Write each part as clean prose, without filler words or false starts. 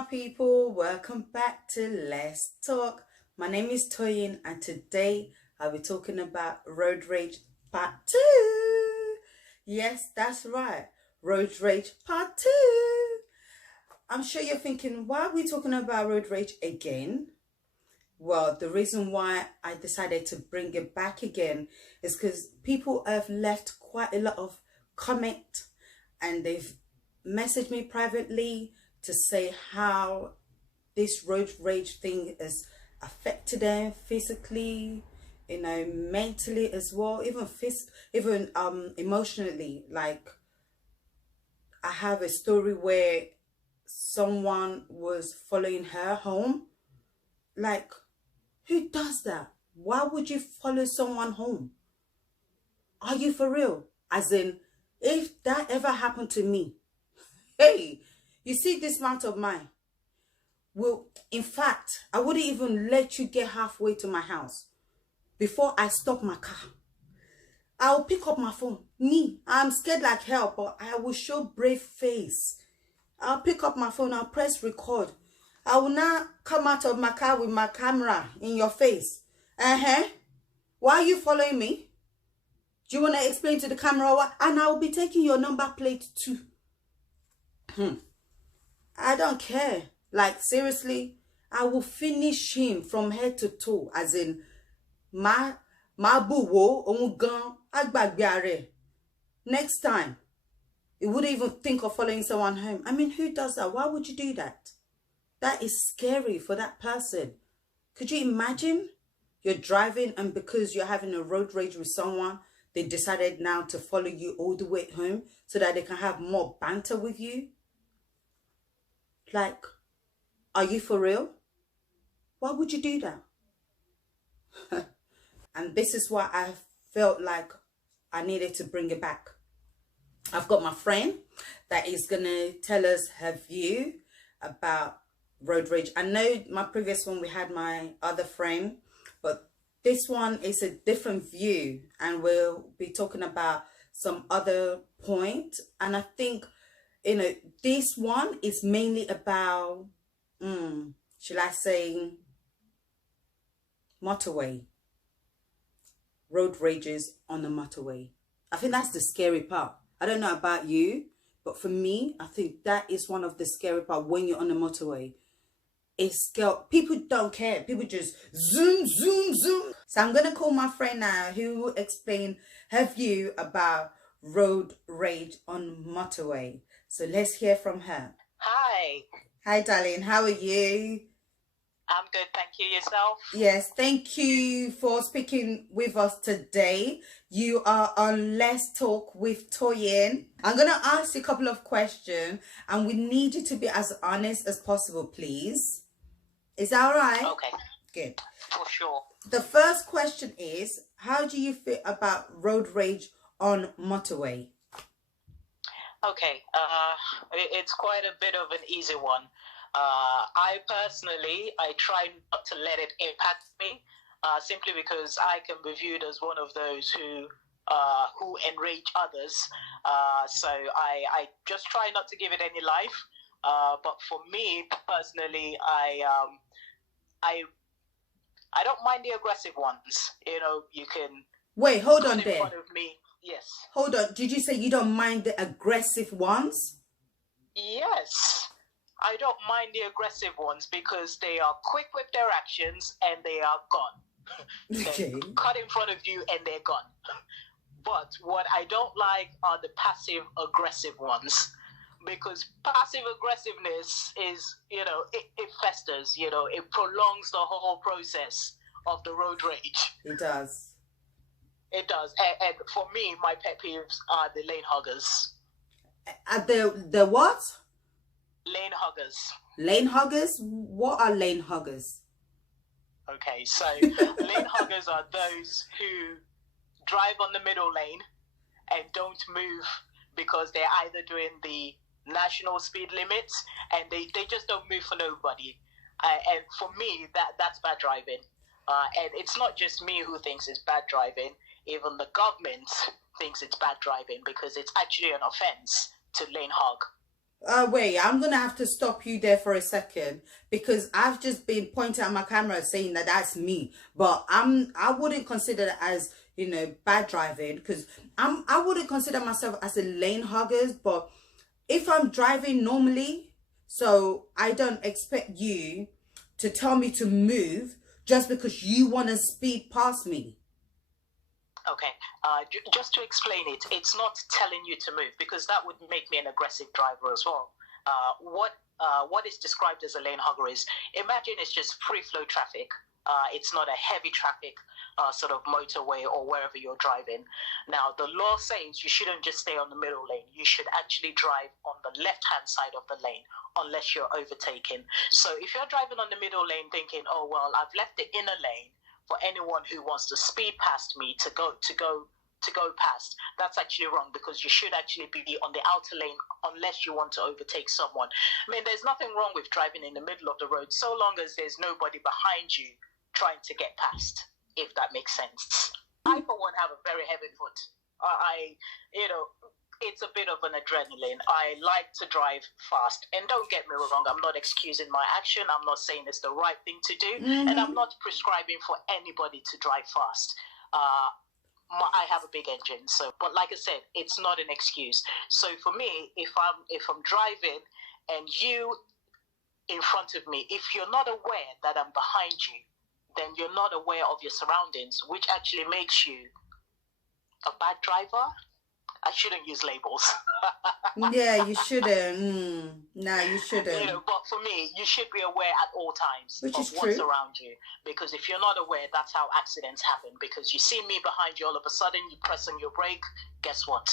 my people, welcome back to Let's Talk. My name is Toyin and today I'll be talking about road rage part 2. Yes, that's right, road rage part 2. I'm sure you're thinking, why are we talking about road rage again? Well, the reason why I decided to bring it back again is because people have left quite a lot of comment and they've messaged me privately to say how this road rage thing has affected them physically, mentally as well, even emotionally. Like, I have a story where someone was following her home. Like, who does that? Why would you follow someone home? Are you for real? As in, if that ever happened to me, hey, you see this mouth of mine? Well, in fact, I wouldn't even let you get halfway to my house before I stop my car. I'll pick up my phone. I'm scared like hell, but I will show brave face. I'll pick up my phone, I'll press record. I will now come out of my car with my camera in your face. Why are you following me? Do you want to explain to the camera what? And I will be taking your number plate too. I don't care. Like, seriously, I will finish him from head to toe. As in, ma buwo ongan agbagbe are. Next time, you wouldn't even think of following someone home. I mean, who does that? Why would you do that? That is scary for that person. Could you imagine? You're driving and because you're having a road rage with someone, they decided now to follow you all the way home so that they can have more banter with you. Like, are you for real? Why would you do that? And this is why I felt like I needed to bring it back. I've got my friend that is going to tell us her view about road rage. I know my previous one, we had my other friend, but this one is a different view and we'll be talking about some other point. And I think, this one is mainly about, should I say, motorway. Road rages on the motorway. I think that's the scary part. I don't know about you, but for me, I think that is one of the scary part when you're on the motorway. It's scary. People don't care. People just zoom, zoom, zoom. So I'm going to call my friend now who will explain her view about road rage on motorway. So let's hear from her. Hi. Hi, darling. How are you? I'm good, thank you. Yourself? Yes, thank you for speaking with us today. You are on Let's Talk with Toyin. I'm going to ask you a couple of questions and we need you to be as honest as possible, please. Is that all right? Okay. Good. For sure. The first question is, how do you feel about road rage on motorway? Okay, it's quite a bit of an easy one. I personally, I try not to let it impact me, simply because I can be viewed as one of those who enrage others. So I just try not to give it any life. But for me personally, I don't mind the aggressive ones. You can wait. Hold on in there. front of me. Yes. Hold on. Did you say you don't mind the aggressive ones? Yes. I don't mind the aggressive ones because they are quick with their actions and they are gone. Okay. They cut in front of you and they're gone. But what I don't like are the passive aggressive ones, because passive aggressiveness is, it festers, it prolongs the whole process of the road rage. It does. It does. And for me, my pet peeves are the lane huggers. The what? Lane huggers. Lane huggers? What are lane huggers? Okay, so lane huggers are those who drive on the middle lane and don't move because they're either doing the national speed limits and they just don't move for nobody. And for me, that's bad driving. And it's not just me who thinks it's bad driving. Even the government thinks it's bad driving because it's actually an offense to lane hug. Wait, I'm gonna have to stop you there for a second because I've just been pointing at my camera saying that that's me, but I wouldn't consider that as, you know, bad driving, because I wouldn't consider myself as a lane huggers. But if I'm driving normally, so I don't expect you to tell me to move just because you want to speed past me. Okay, just to explain it, it's not telling you to move, because that would make me an aggressive driver as well. What is described as a lane hugger is, imagine it's just free flow traffic. It's not a heavy traffic sort of motorway or wherever you're driving. Now, the law says you shouldn't just stay on the middle lane. You should actually drive on the left-hand side of the lane unless you're overtaking. So if you're driving on the middle lane thinking, oh, well, I've left the inner lane for anyone who wants to speed past me to go past, that's actually wrong, because you should actually be on the outer lane unless you want to overtake someone. I mean, there's nothing wrong with driving in the middle of the road so long as there's nobody behind you trying to get past, if that makes sense. I, for one, have a very heavy foot. It's a bit of an adrenaline. I like to drive fast. And don't get me wrong, I'm not excusing my action. I'm not saying it's the right thing to do. And I'm not prescribing for anybody to drive fast. I have a big engine, but like I said, it's not an excuse. So for me, if I'm driving and you in front of me, if you're not aware that I'm behind you, then you're not aware of your surroundings, which actually makes you a bad driver. I shouldn't use labels. Yeah, you shouldn't. No, you shouldn't. But for me, you should be aware at all times of what's around you. Because if you're not aware, that's how accidents happen. Because you see me behind you, all of a sudden you press on your brake. Guess what?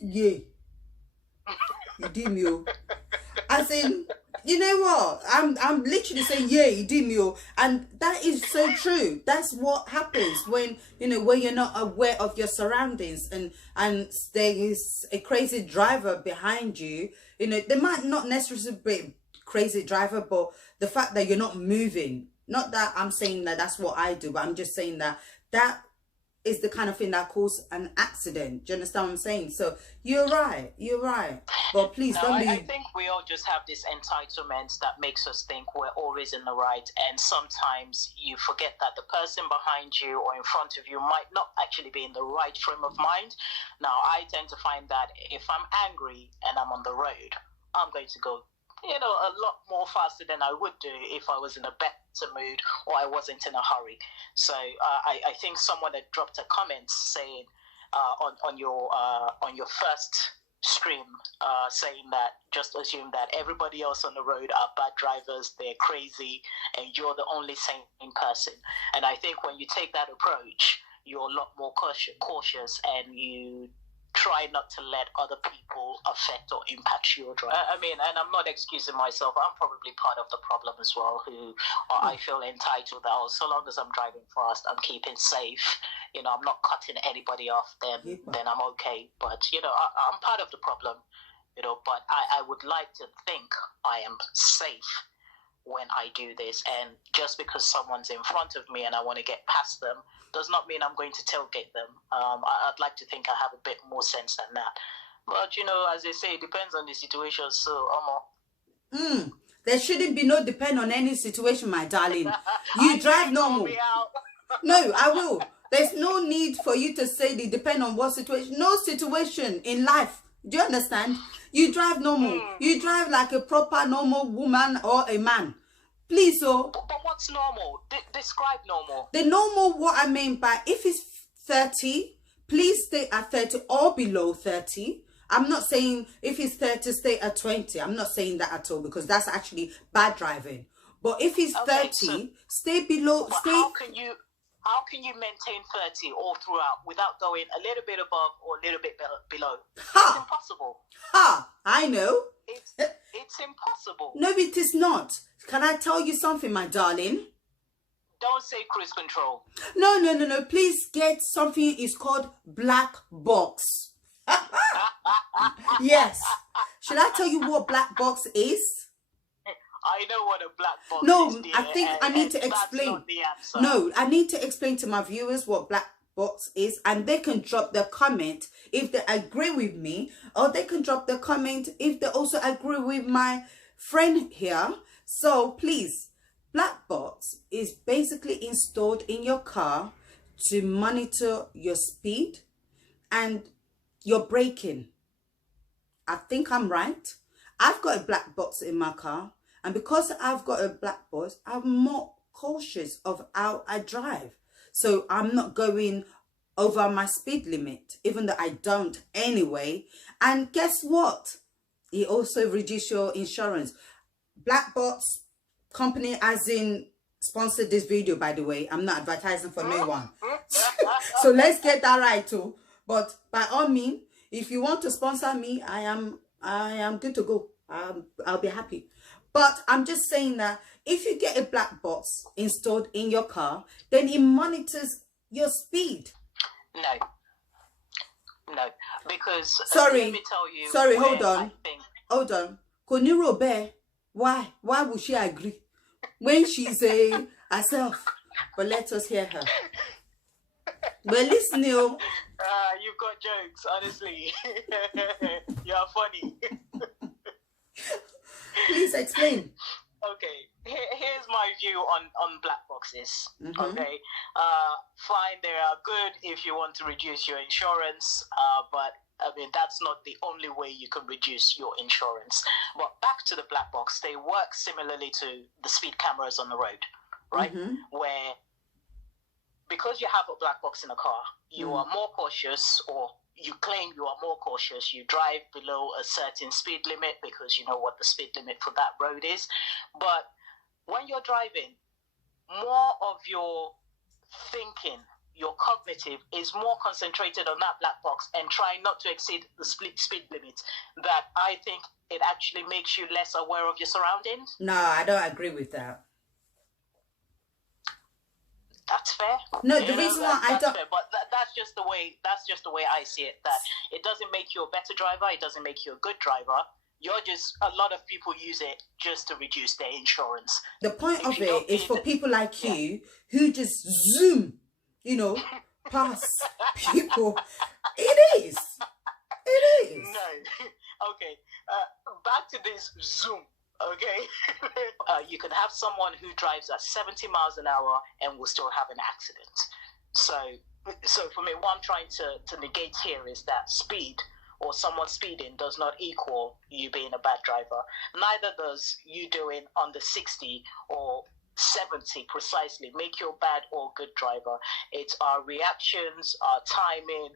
Yeah. You did me. As in, you know what? I'm literally saying, yeah, you did me. And that is so true. That's what happens when you're not aware of your surroundings, and there is a crazy driver behind you. They might not necessarily be a crazy driver, but the fact that you're not moving, not that I'm saying that that's what I do, but I'm just saying that is the kind of thing that causes an accident. Do you understand what I'm saying? So you're right. But please don't be... I think we all just have this entitlement that makes us think we're always in the right, and sometimes you forget that the person behind you or in front of you might not actually be in the right frame of mind. Now, I tend to find that if I'm angry and I'm on the road, I'm going to go a lot more faster than I would do if I was in a better mood or I wasn't in a hurry. So I think someone had dropped a comment saying on your first stream, saying that just assume that everybody else on the road are bad drivers, they're crazy, and you're the only sane person. And I think when you take that approach, you're a lot more cautious, and you try not to let other people affect or impact your drive. I mean, and I'm not excusing myself. I'm probably part of the problem as well, who I feel entitled that, so long as I'm driving fast, I'm keeping safe. I'm not cutting anybody off, then I'm okay. But, I'm part of the problem, but I would like to think I am safe when I do this. And just because someone's in front of me and I want to get past them does not mean I'm going to tailgate them. I'd like to think I have a bit more sense than that. But, as they say, it depends on the situation. So, there shouldn't be no depend on any situation, my darling. You drive normal. No, I will. There's no need for you to say they depend on what situation. No situation in life. Do you understand? You drive normal. You drive like a proper normal woman or a man. Please, But what's normal? Describe normal. The normal, what I mean by, if it's 30, please stay at 30 or below 30. I'm not saying if it's 30, stay at 20. I'm not saying that at all, because that's actually bad driving. But if it's 30, stay below. How can you maintain 30 all throughout without going a little bit above or a little bit below? It's impossible. I know. It's impossible. No, it is not. Can I tell you something, my darling? Don't say cruise control. No. Please get something. It's called black box. Yes. Should I tell you what black box is? I know what a black box is. No, I think I need to explain. No, I need to explain to my viewers what black box is, and they can drop their comment if they agree with me, or they can drop their comment if they also agree with my friend here. So please, black box is basically installed in your car to monitor your speed and your braking. I think I'm right. I've got a black box in my car, and because I've got a black box, I'm more cautious of how I drive. So I'm not going over my speed limit, even though I don't anyway. And guess what? It also reduces your insurance. Black box company as in sponsored this video, by the way. I'm not advertising for no one. So let's get that right too. But by all means, if you want to sponsor me, I am good to go. I'll be happy. But I'm just saying that if you get a black box installed in your car, then it monitors your speed. No, because sorry, let me tell you. Sorry, hold on. Koniro Bear, why would she agree when she's herself? But let us hear her. We're listening. You've got jokes, honestly. You're funny. Please explain. Okay, here's my view on black boxes. Okay, fine, they are good if you want to reduce your insurance, but I mean, that's not the only way you can reduce your insurance. But back to the black box, they work similarly to the speed cameras on the road, right? Where, because you have a black box in a car, you are more cautious, or you claim you are more cautious. You drive below a certain speed limit because you know what the speed limit for that road is. But when you're driving, more of your thinking, your cognitive is more concentrated on that black box and trying not to exceed the speed limit, that I think it actually makes you less aware of your surroundings. No, I don't agree with that. That's fair. No, the reason why I don't. Fair, but that's just the way. That's just the way I see it. That it doesn't make you a better driver. It doesn't make you a good driver. You're just, a lot of people use it just to reduce their insurance. The point of it is for people like you who just zoom, past people. It is. No. Okay. Back to this zoom. Okay. You can have someone who drives at 70 miles an hour and will still have an accident. So for me, what I'm trying to negate here is that speed, or someone speeding, does not equal you being a bad driver. Neither does you doing under 60 or 70 precisely make you a bad or good driver. It's our reactions, our timing,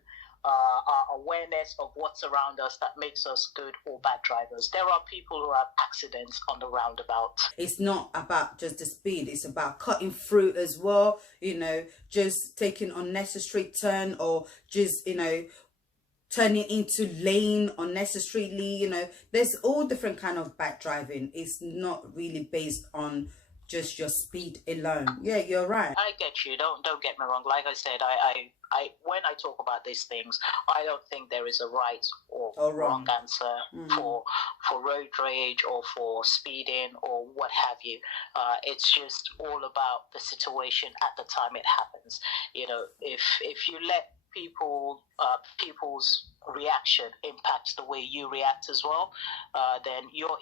our awareness of what's around us that makes us good or bad drivers. There are people who have accidents on the roundabout. It's not about just the speed, it's about cutting through as well, just taking unnecessary turn, or just, turning into lane unnecessarily. There's all different kind of bad driving. It's not really based on just your speed alone. Yeah, you're right. I get you. Don't get me wrong. Like I said, I when I talk about these things, I don't think there is a right or wrong answer for road rage or for speeding or what have you. It's just all about the situation at the time it happens. If you let people's reaction impacts the way you react as well, then you're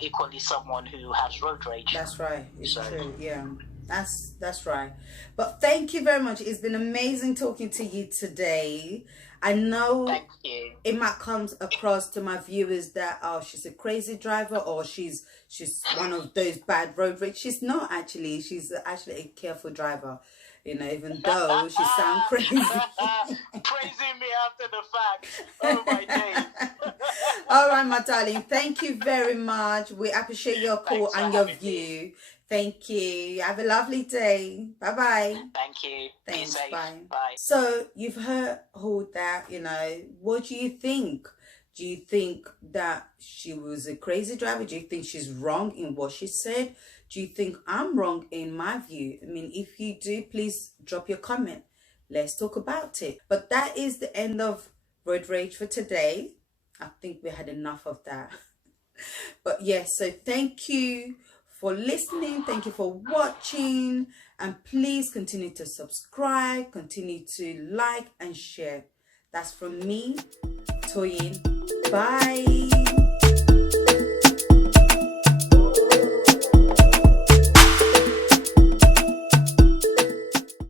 equally someone who has road rage. That's right. It's true. Yeah, that's right. But thank you very much. It's been amazing talking to you today. I know it might come across to my viewers that, oh, she's a crazy driver, or she's one of those bad road rage. She's not actually. She's actually a careful driver. Even though she sounds crazy. Praising me after the fact. Oh my days. All right, my darling. Thank you very much. We appreciate your call and your view. Thank you. Have a lovely day. Bye-bye. Thank you. Thanks. Be safe. Bye. Bye. So you've heard all that, What do you think? Do you think that she was a crazy driver? Do you think she's wrong in what she said? Do you think I'm wrong in my view? I mean, if you do, please drop your comment. Let's talk about it. But that is the end of road rage for today. I think we had enough of that. But yes, so thank you for listening. Thank you for watching. And please continue to subscribe, continue to like and share. That's from me, Toyin. Bye.